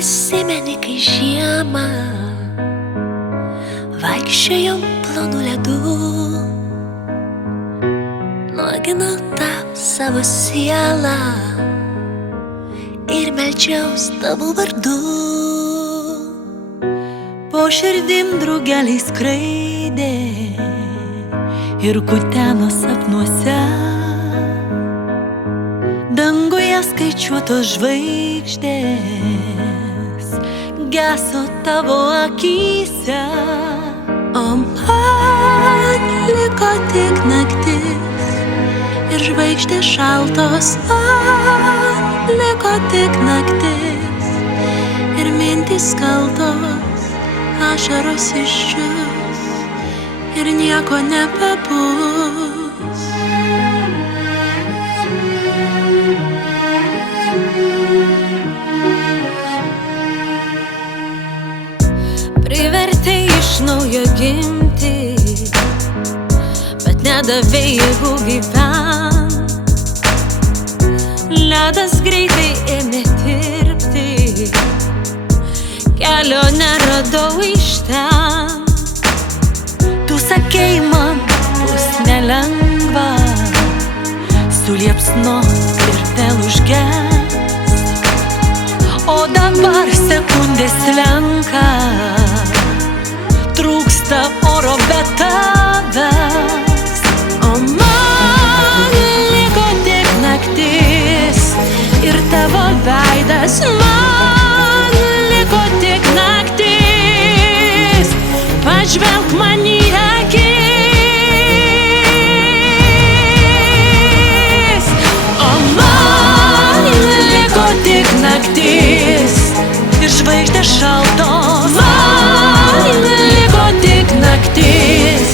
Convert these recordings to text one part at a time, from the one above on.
Prisimeni, kai žiemą vaikščiojom plonu ledu, nuoginau tau savo sielą ir meldžiaus tavo vardu. Po širdim drugeliai skraidė ir kuteno sapnuose, danguje skaičiuotos žvaigždės geso tavo akyse. O man liko tik naktis ir žvaigždės šaltos. Man liko tik naktis ir mintys kaltos, ašaros išdžius ir nieko nebebus. Privertei iš naujo gimti, bet nedavei jėgų gyvent. Ledas greitai ėmė tirpti, kelio neradau iš ten. Tu sakei man, bus nelengva suliepsnot ir vėl užges, o dabar sekundės slenka, trūksta oro be tavęs. O man liko tik naktis Ir tavo veidas, man liko tik naktis. pažvelk man į akis. O man liko tik naktis Ir žvaigždės šaltos. Man liko tik naktis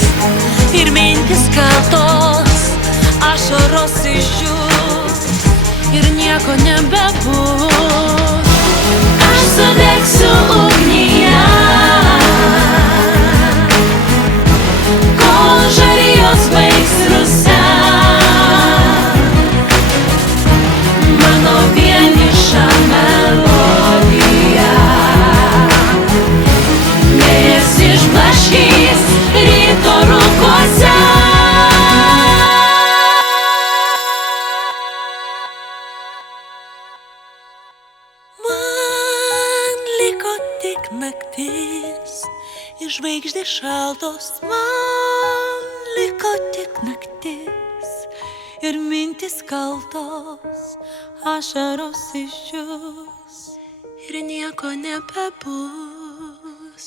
ir mintis kaltos, Ašaros išdžius ir nieko nebebus. Aš sudegsiu ugnyje, kol žarijos baigs rusent. Mano vieniša melodija vėjas išblaškys ryto rūkuose. Man liko tik naktis ir žvaigždės šaltos. Man liko tik naktis ir mintis kaltos, ašaros išdžius ir nieko nebebus.